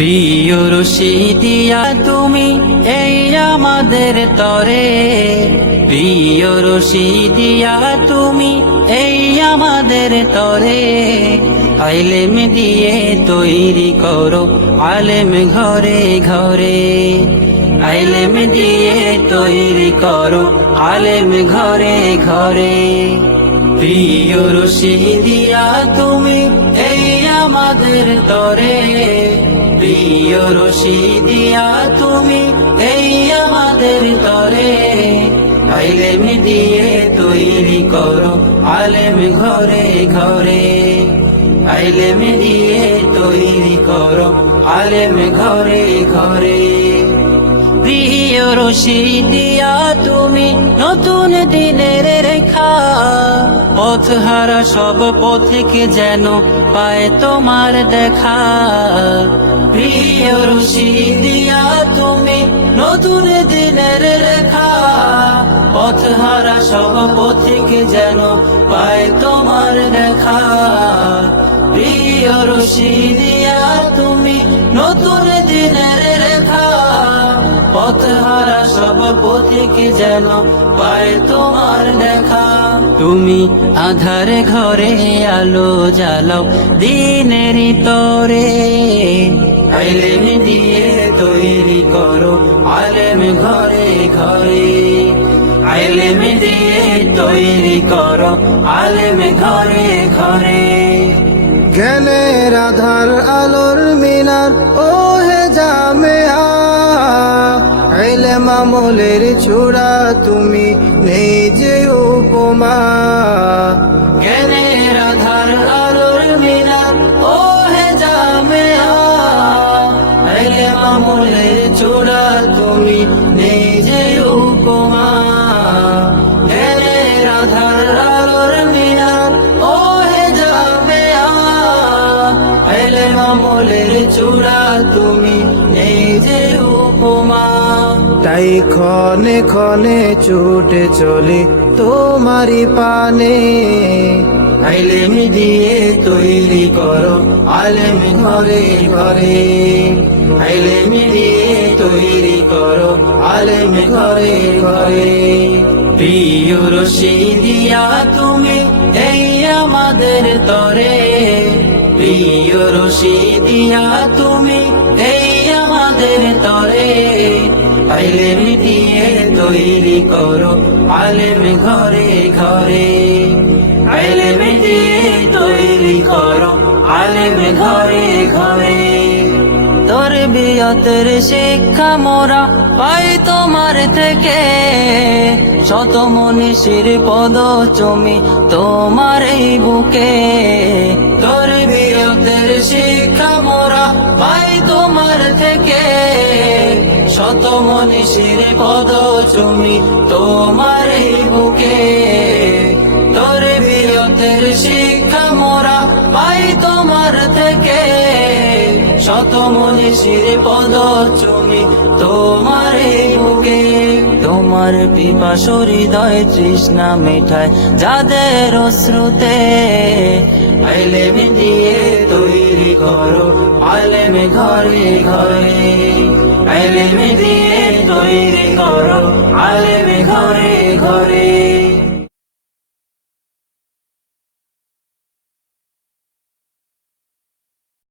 প্রিয় রশিদিয়া তুমি এই আমাদের তরে। প্রিয় রশিদিয়া তুমি এই আমাদের তরে। আইলেম দিয়ে তৈরি করো আলেম ঘরে ঘরে। আইলেম দিয়ে তৈরি করো আলেম ঘরে ঘরে। প্রিয় রশিদিয়া তুমি এই আমাদের তরে। প্রিয় রশিদিয়া তুমি এই আমাদের তরে। আইলেম দিয়ে তৈরি করো আলেম ঘরে ঘরে। আইলেম দিয়ে তৈরি করো আলেম ঘরে ঘরে। প্রিয় রশিদিয়া তুমি নতুন দিনের রেখা। পথ হারা সব পথিকে যেন পায় তোমার দেখা। পথিকে যেন পায় তোমার দেখা। প্রিয় রশিদিয়া তুমি নতুন দিনের রেখা। পথ হারা সব পথিকে যেন পায় তোমার দেখা। তুমি আধারে ঘরে আলো জ্বালাও দিনের তরে। আইলেম দিয়ে তৈরি করো আলেম ঘরে ঘরে। আইলেম দিয়ে তৈরি করো আলেম ঘরে ঘরে। জ্ঞানের আধার, আলোর মিনার ও হে জামেয়া। আইলে মামলের চূড়া তুমি নেই যে উপমা। চূড়া তুমি নিজে উপমা। তাই ক্ষণে ক্ষণে ছুটে চলে তোমারি পানে। আইলেম দিয়ে তৈরি করো আলেম ঘরে ঘরে। আইলেম দিয়ে তৈরি করো আলেম ঘরে ঘরে। প্রিয় রশি দিয়া তুমি এই আমাদের তরে। প্রিয় রশিদিয়া তুমি এই আমাদের তরে। আইলে দিয়ে তৈরি করো আলেম ঘরে ঘরে। আইলে দিয়ে তৈরি করো আলেম ঘরে ঘরে। বিয়তের শিক্ষা মোরা পাই তোমার থেকে। শত মনীষীর পদ চমি তোমার এই বুকে। তোর বিয়তের শিক্ষা মোরা পাই তোমার থেকে। শত মনীষীর পদ চুমি তোমার এই বুকে। শত মনীষীর পদ চুমি তোমার বুকে। তোমার পিপাস হৃদয় তৃষ্ণা মেঠায় যাদের শ্রুতে আইলেম দিয়ে তৈরি করো, আলেম ঘরে ঘরে। আইলেম দিয়ে তৈরি করো, আলেম ঘরে ঘরে।